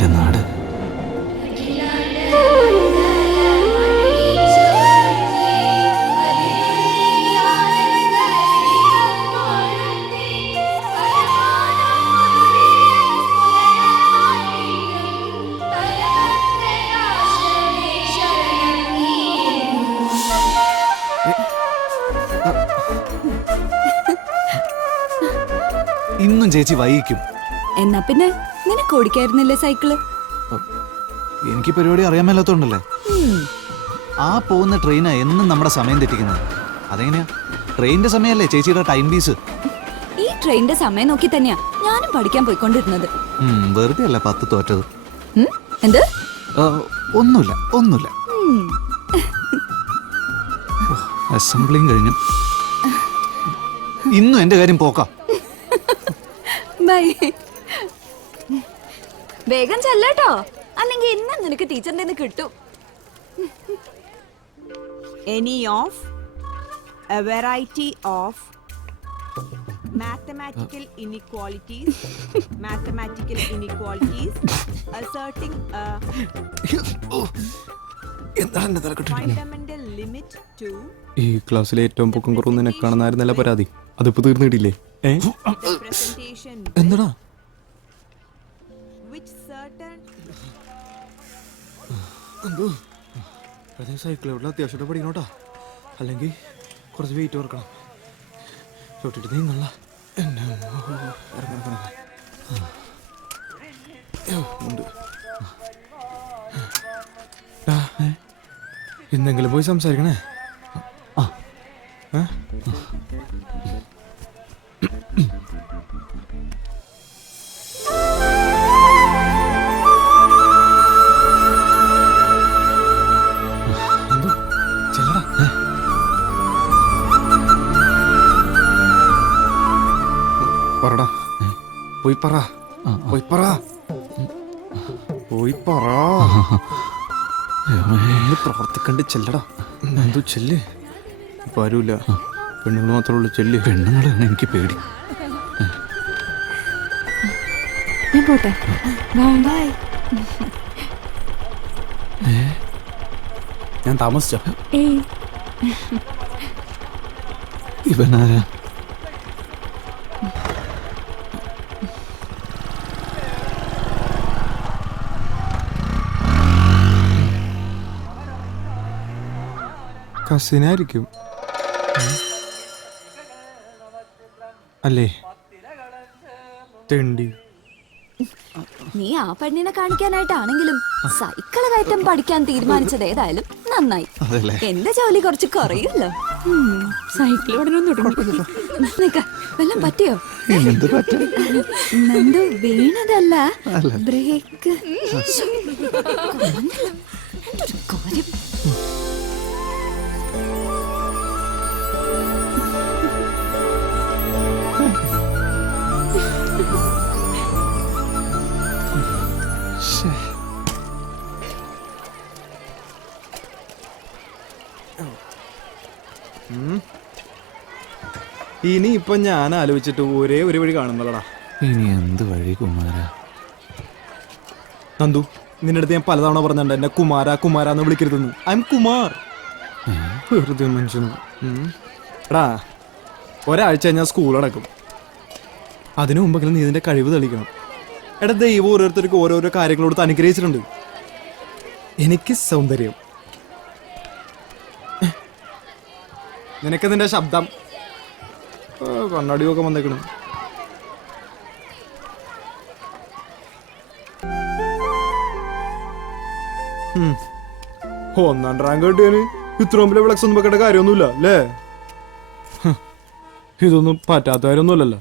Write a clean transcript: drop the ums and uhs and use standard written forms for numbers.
എൻ്റെ നാട്. ഇന്നും ചേച്ചി വൈകിക്കും. എന്നാ പിന്നെ നിനക്ക് ഓടിക്കായിരുന്നില്ലേ സൈക്കിള്? എനിക്ക് പരിപാടി അറിയാൻ മേലാത്തോണ്ടല്ലേ. ആ പോകുന്ന ട്രെയിനാ എന്നും നമ്മുടെ സമയം തെറ്റിക്കുന്നത്. അതെങ്ങനെയാ? ട്രെയിനിന്റെ സമയമല്ലേ ചേച്ചിയുടെ ടൈം പീസ്. ഈ ട്രെയിനിന്റെ സമയം നോക്കി തന്നെയാ ഞാനും പഠിക്കാൻ പോയിക്കൊണ്ടിരുന്നത്. വെറുതെ അല്ല 10 തോറ്റത്. എന്ത്? ഒന്നുമില്ല. അസംബ്ലിയും കഴിഞ്ഞു. ഇന്നും എന്റെ കാര്യം പോക്കാം. ബൈ. വേഗം ചെല്ലട്ടോ, അല്ലെങ്കിൽ ഇന്ന് നിനക്ക് ടീച്ചറിന്റെ നിന്ന് കിട്ടും. Any of a variety of mathematical inequalities asserting a fundamental limit to ഈ ക്ലാസ്സിലെ ഏറ്റവും പൊക്കം കുറവ് നിനക്കാണെന്നായിരുന്നല്ല പരാതി. അതിപ്പോ തീർന്നിട്ടില്ലേ? representation എന്താടാ which certain സൈക്കിൾ എവിടെ അത്യാവശ്യമായിട്ട് പഠിക്കണോട്ടാ, അല്ലെങ്കിൽ കുറച്ച് വെയിറ്റ് ഓർക്കണം. ചോട്ടിട്ട് നീങ്ങല്ല. എന്തെങ്കിലും പോയി സംസാരിക്കണേ. പറടാ, പോയി പറ. പ്രവർത്തിക്കണ്ട് ചെല്ലടാ. എന്തോ ചെല്ല്. ഇപ്പൊ ആരുമില്ല, പെണ്ണുങ്ങൾ മാത്രമേ ഉള്ളൂ. ചെല്ല്. പെണ്ണുങ്ങളാണ് എനിക്ക് പേടി. ഞാൻ പോട്ടെ. ബൈ. ഞാൻ താമസിച്ചോ? ഇവനാരാ? കസിനായിരിക്കും അല്ലേ? തെണ്ടി. നീ ആ പെണ്ണിനെ കാണിക്കാനായിട്ടാണെങ്കിലും സൈക്കിള് കയറ്റം പഠിക്കാൻ തീരുമാനിച്ചത് ഏതായാലും നന്നായി. എന്റെ ജോലി കുറച്ച് കുറയുമല്ലോ. സൈക്കിൾ വല്ലതും പറ്റിയോ? നന്ദു വീണതല്ല, ബ്രേക്ക്. കാര്യം ഇനി ഇപ്പൊ ഞാൻ ആലോചിച്ചിട്ട് ഒരേ ഒരു വഴി കാണുന്നല്ലടാ. ഇനി എന്ത് വഴി കുമാര? നന്ദു, നിന്റെ അടുത്ത് ഞാൻ പലതവണ പറഞ്ഞിട്ടുണ്ട് എന്നെ കുമാരാന്ന് വിളിക്കരുതെന്ന്. I am Kumar. വെറുതെ മനുഷ്യന്. എടാ, ഒരാഴ്ച കഴിഞ്ഞാൽ സ്കൂൾ അടക്കും. അതിനു മുമ്പെങ്കിലും നീ ഇതിന്റെ കഴിവ് തെളിയിക്കണം. എടാ, ദൈവം ഓരോരുത്തർക്ക് ഓരോരോ കാര്യങ്ങളോട് അനുഗ്രഹിച്ചിട്ടുണ്ട്. എനിക്ക് സൗന്ദര്യം, നിനക്ക് നിന്റെ ശബ്ദം, കണ്ണാടിയൊക്കെ വന്നേക്കണം. ഒന്നാം റാങ്ക് കിട്ടിയതിന് ഇത്രയും വലിയ ഫ്ലെക്സ് ഒന്നും വെക്കേണ്ട കാര്യമൊന്നുമില്ല അല്ലേ? ഇതൊന്നും പറ്റാത്ത കാര്യമൊന്നുമല്ലല്ലോ.